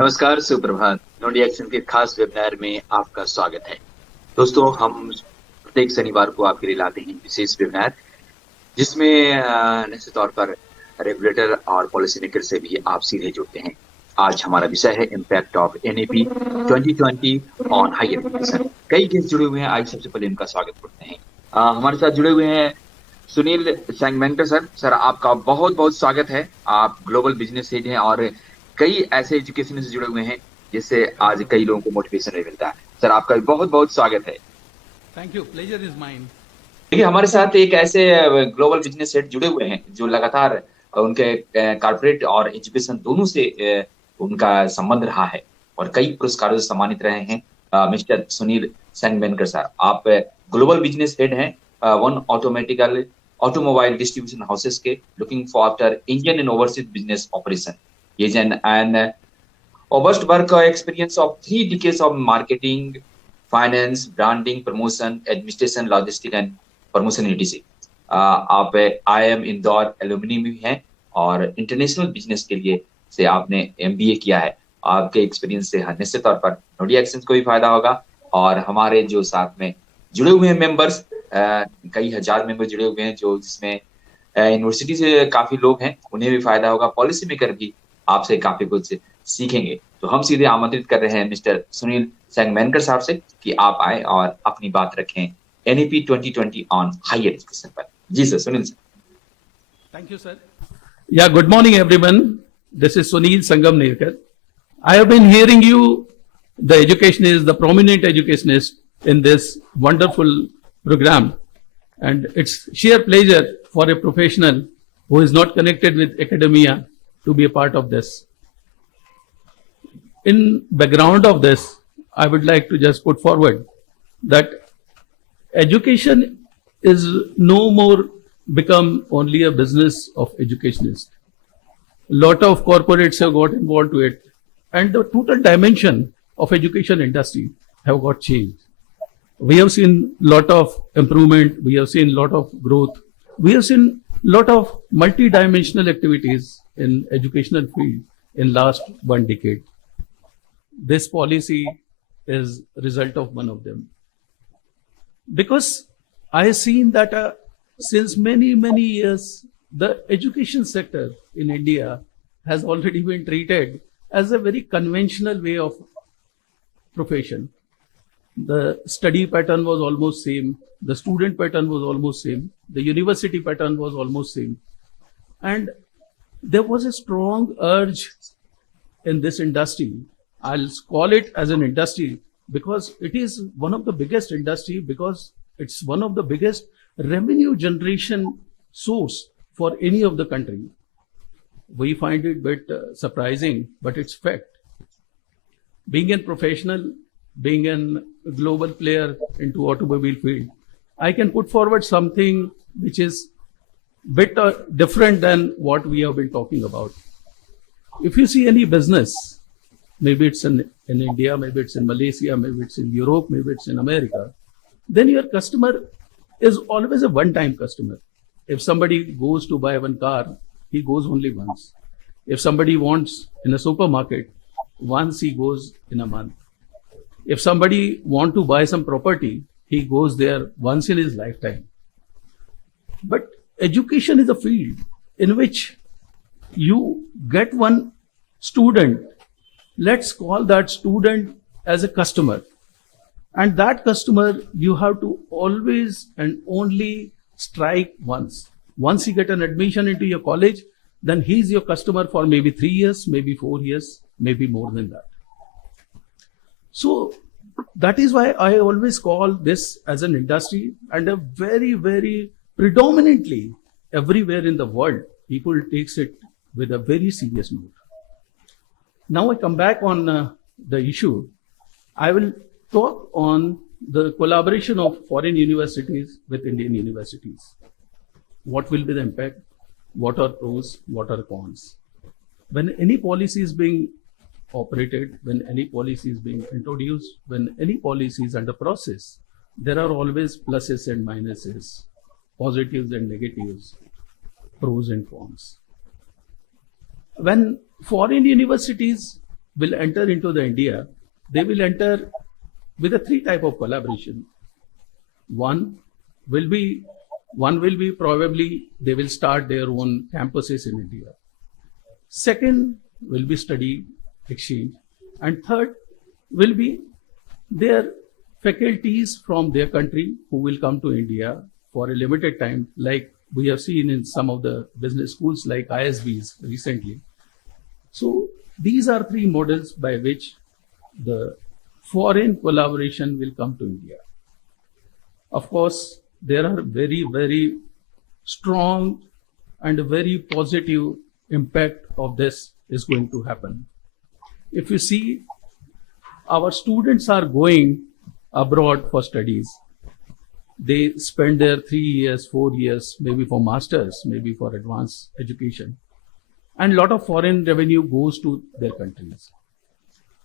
नमस्कार, सुप्रभात। नोडी एक्शन के खास वेबिनार में आपका स्वागत है। दोस्तों, हम प्रत्येक शनिवार को आपके लिए लाते हैं विशेष वेबिनार, जिसमें निश्चित तौर पर रेगुलेटर और पॉलिसी मेकर से भी आप सीधे जुड़ते हैं। आज हमारा विषय है impact of NEP 2020 on higher education. कई गेस्ट जुड़े हुए हैं। आज सबसे पहले इनका स्वागत करते हैं। हमारे साथ जुड़े हुए हैं सुनील सेंगमेंटर सर। सर, आपका बहुत बहुत स्वागत है। आप ग्लोबल बिजनेस हेड हैं और कई ऐसे एजुकेशन से जुड़े हुए हैं जिससे आज कई लोगों को मोटिवेशन भी मिलता है। सर, आपका बहुत बहुत स्वागत है। Thank you, pleasure is mine. देखिए, हमारे साथ एक ऐसे ग्लोबल बिजनेस हेड जुड़े हुए हैं जो लगातार उनके कॉर्पोरेट और एजुकेशन दोनों से उनका संबंध रहा है और कई पुरस्कारों से सम्मानित रहे हैं। मिस्टर सुनील सेंगमेंकर सर, आप ग्लोबल बिजनेस हेड हैं वन ऑटोमोबाइल डिस्ट्रीब्यूशन हाउसेस के, looking for after Indian and overseas business operation. ये an vast work experience of 3 decades of marketing, finance, branding, promotion, administration, logistics and promotion etc. आप IIM Indore alumni भी हैं और international business के लिए से आपने MBA किया है। आपके एक्सपीरियंस से निश्चित तौर पर नोडी एक्शन को भी फायदा होगा और हमारे जो साथ में जुड़े हुए हैं मेंबर्स, कई हजार मेंबर जुड़े हुए हैं जो जिसमें यूनिवर्सिटी से काफी लोग हैं, उन्हें भी फायदा होगा। पॉलिसी मेकर भी आपसे काफी कुछ सीखेंगे। तो हम सीधे आमंत्रित कर रहे हैं मिस्टर सुनील सेंगमेंकर साहब से कि आप आए और अपनी बात रखें एनईपी 2020 ऑन हायर एजुकेशन पर। जी sir, Sunil sir. Thank you sir. या good morning everyone, this is Sunil Sangamnerkar. I have been hearing you, the educationist, the prominent educationist in this wonderful program, and it's sheer pleasure for a professional who is not connected with academia to be a part of this. In background of this, I would like to just put forward that education is no more become only a business of educationists. Lot of corporates have got involved to it, and the total dimension of education industry have got changed. We have seen lot of improvement, we have seen lot of growth, we have seen lot of multi-dimensional activities in educational field in last 1 decade. This policy is result of one of them. Because I have seen that since many years, the education sector in India has already been treated as a very conventional way of profession. The study pattern was almost same, the student pattern was almost same, the university pattern was almost same, and there was a strong urge in this industry. I'll call it as an industry because it is one of the biggest industry, because it's one of the biggest revenue generation source for any of the country. We find it a bit surprising, but it's fact. Being a professional, being a global player into automobile field, I can put forward something which is bit different than what we have been talking about. If you see any business, maybe it's in India, maybe it's in Malaysia, maybe it's in Europe, maybe it's in America, then your customer is always a one-time customer. If somebody goes to buy one car, he goes only once. If somebody wants in a supermarket, once he goes in a month. If somebody want to buy some property, he goes there once in his lifetime. But education is a field in which you get one student, let's call that student as a customer. And that customer, you have to always and only strike once. Once you get an admission into your college, then he's your customer for maybe 3 years, maybe 4 years, maybe more than that. So that is why I always call this as an industry, and a very predominantly everywhere in the world, people takes it with a very serious note. Now I come back on the issue. I will talk on the collaboration of foreign universities with Indian universities. What will be the impact? What are pros? What are cons? When any policy is being operated, when any policy is being introduced, when any policy is under process, there are always pluses and minuses, positives and negatives, pros and cons. When foreign universities will enter into the India, they will enter with a three type of collaboration. One will be probably they will start their own campuses in India. Second will be study exchange, and third will be their faculties from their country who will come to India for a limited time, like we have seen in some of the business schools like ISBs recently. So these are three models by which the foreign collaboration will come to India. Of course, there are very, very strong and very positive impact of this is going to happen. If you see, our students are going abroad for studies. They spend their 3 years, 4 years, maybe for masters, maybe for advanced education. And a lot of foreign revenue goes to their countries.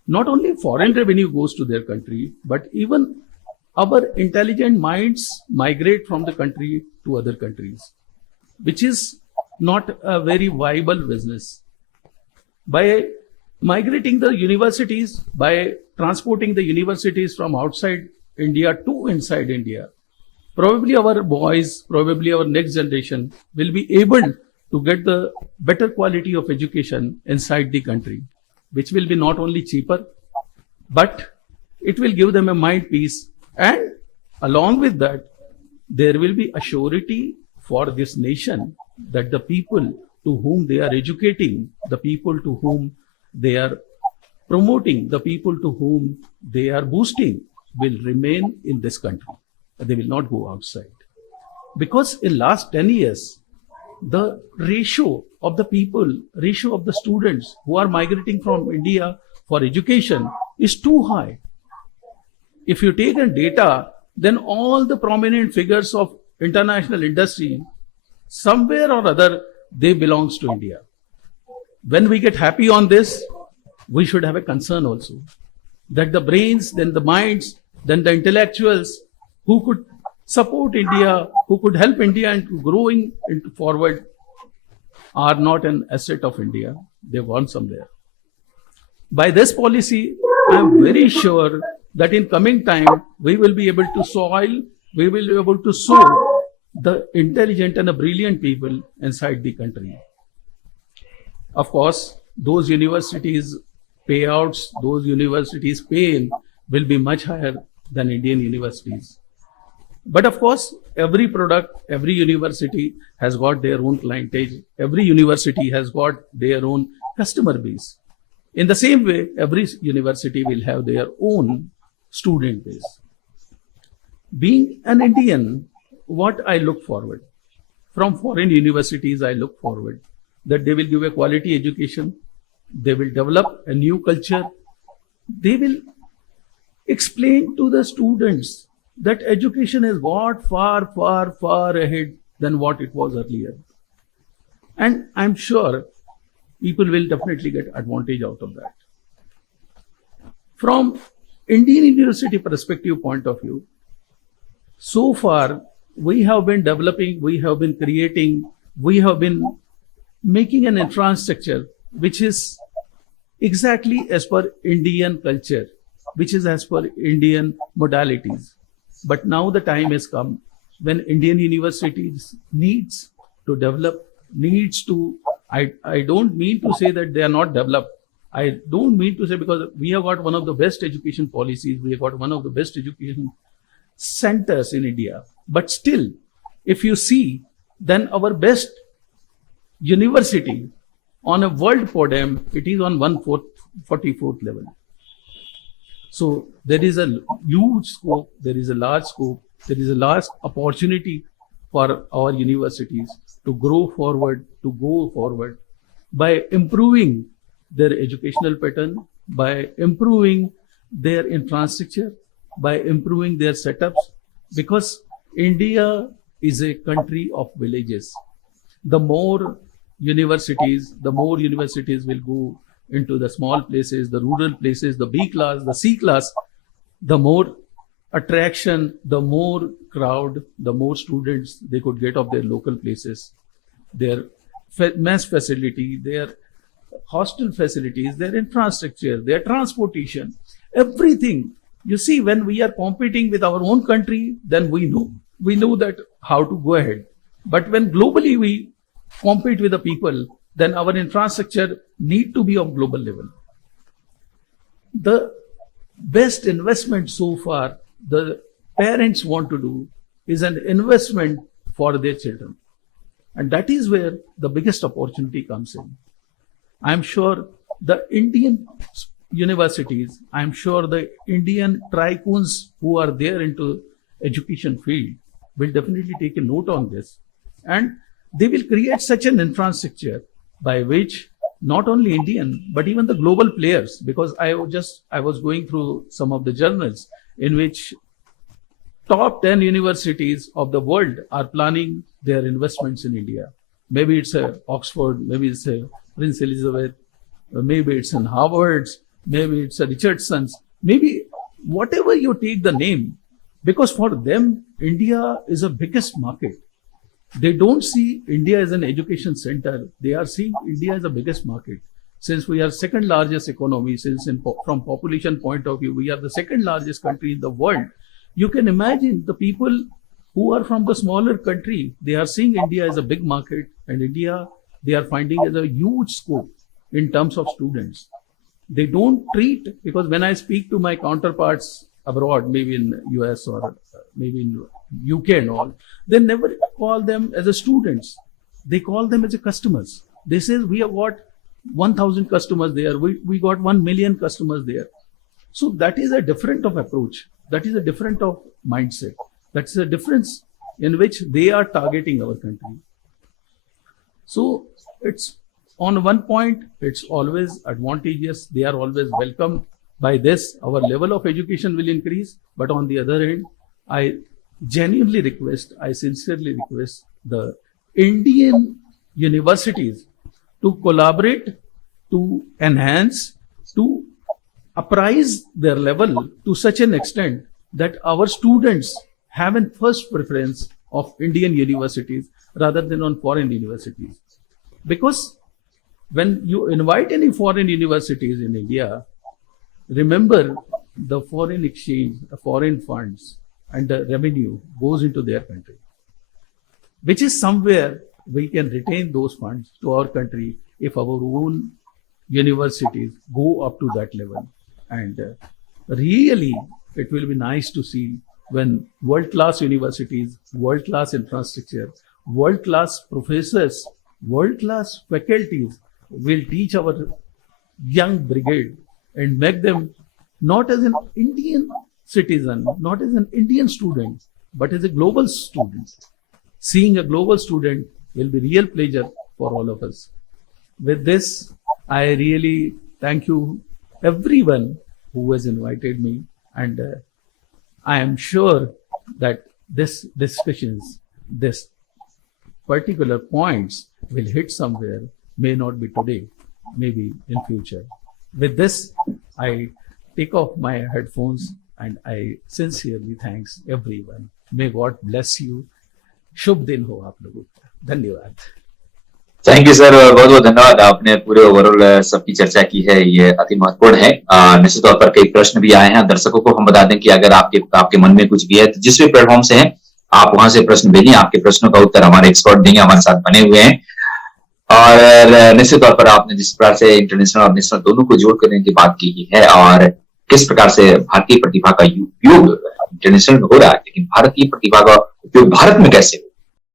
Not only foreign revenue goes to their country, but even our intelligent minds migrate from the country to other countries, which is not a very viable business. By migrating the universities, by transporting the universities from outside India to inside India, probably our boys, probably our next generation will be able to get the better quality of education inside the country, which will be not only cheaper, but it will give them a mind peace. And along with that, there will be a surety for this nation that the people to whom they are educating, the people to whom they are promoting, the people to whom they are boosting will remain in this country. They will not go outside. Because in last 10 years, the ratio of the people, ratio of the students who are migrating from India for education is too high. If you take in data, then all the prominent figures of international industry, somewhere or other, they belongs to India. When we get happy on this, we should have a concern also that the brains, then the minds, then the intellectuals who could support India, who could help India into growing into forward are not an asset of India. They've gone somewhere. By this policy, I am very sure that in coming time, we will be able to we will be able to sow the intelligent and the brilliant people inside the country. Of course, those universities payouts, those universities pay will be much higher than Indian universities. But of course, every product, every university has got their own clientage. Every university has got their own customer base. In the same way, every university will have their own student base. Being an Indian, what I look forward from foreign universities, I look forward that they will give a quality education, they will develop a new culture, they will explain to the students that education has got far, far, far ahead than what it was earlier. And I'm sure people will definitely get advantage out of that. From Indian university perspective point of view, so far we have been developing, we have been creating, we have been making an infrastructure which is exactly as per Indian culture, which is as per Indian modalities. But now the time has come when Indian universities needs to develop, I don't mean to say that they are not developed. I don't mean to say, because we have got one of the best education policies, we have got one of the best education centers in India. But still, if you see, then our best university on a world podium, it is on 144th level. So there is a huge scope, there is a large scope, there is a large opportunity for our universities to grow forward, to go forward by improving their educational pattern, by improving their infrastructure, by improving their setups, because India is a country of villages. The more universities will go into the small places, the rural places, the B class, the C class, the more attraction, the more crowd, the more students they could get of their local places, their mass facility, their hostel facilities, their infrastructure, their transportation, everything. You see, when we are competing with our own country, then we know that how to go ahead. But when globally we compete with the people, then our infrastructure need to be of global level. The best investment so far the parents want to do is an investment for their children. And that is where the biggest opportunity comes in. I'm sure the Indian universities, I'm sure the Indian tycoons who are there into education field will definitely take a note on this. And they will create such an infrastructure by which not only Indian, but even the global players, because I was going through some of the journals in which top 10 universities of the world are planning their investments in India. Maybe it's a Oxford, maybe it's a Prince Elizabeth, maybe it's in Harvard's, maybe it's a Richardson's, maybe whatever you take the name, because for them, India is the biggest market. They don't see India as an education center. They are seeing India as the biggest market. Since we are second largest economy, from population point of view, we are the second largest country in the world. You can imagine the people who are from the smaller country, they are seeing India as a big market, and India, they are finding as a huge scope in terms of students. They don't treat, because when I speak to my counterparts abroad, maybe in US or maybe in UK and all, they never call them as a students. They call them as a customers. They say, we have got 1,000 customers there. We got 1 million customers there. So that is a different of approach. That is a different of mindset. That's a difference in which they are targeting our country. So it's on one point, it's always advantageous. They are always welcome. By this, our level of education will increase. But on the other hand, I genuinely request, I sincerely request the Indian universities to collaborate, to enhance, to apprise their level to such an extent that our students have a first preference of Indian universities rather than on foreign universities. Because when you invite any foreign universities in India, remember the foreign exchange, the foreign funds and the revenue goes into their country, which is somewhere we can retain those funds to our country if our own universities go up to that level. And really, it will be nice to see when world-class universities, world-class infrastructure, world-class professors, world-class faculties will teach our young brigade and make them not as an Indian citizen, not as an Indian student, but as a global student. Seeing a global student will be real pleasure for all of us. With this, I really thank you everyone who has invited me, and I am sure that this discussions, this particular points will hit somewhere, may not be today, maybe in future. With this, I take off my headphones and I sincerely thanks everyone. May God bless you. शुभ दिन हो आप लोगों का. धन्यवाद. Thank you sir, बहुत बहुत धन्यवाद. आपने पूरे ओवरऑल सबकी चर्चा की है, ये अति महत्वपूर्ण है. निश्चित तौर पर कई प्रश्न भी आए हैं. दर्शकों को हम बता दें कि अगर आपके मन में कुछ भी है तो जिस भी प्लेटफॉर्म से है आप वहां से प्रश्न भेजिए. आपके प्रश्नों का उत्तर हमारे एक्सपर्ट देंगे, हमारे साथ बने हुए हैं. और निश्चित तौर पर आपने जिस प्रकार से इंटरनेशनल और नेशनल दोनों को जोड़ करने की बात की है और किस प्रकार से भारतीय प्रतिभा का उपयोग इंटरनेशनल में हो रहा है, लेकिन भारतीय प्रतिभा का उपयोग भारत में कैसे हो,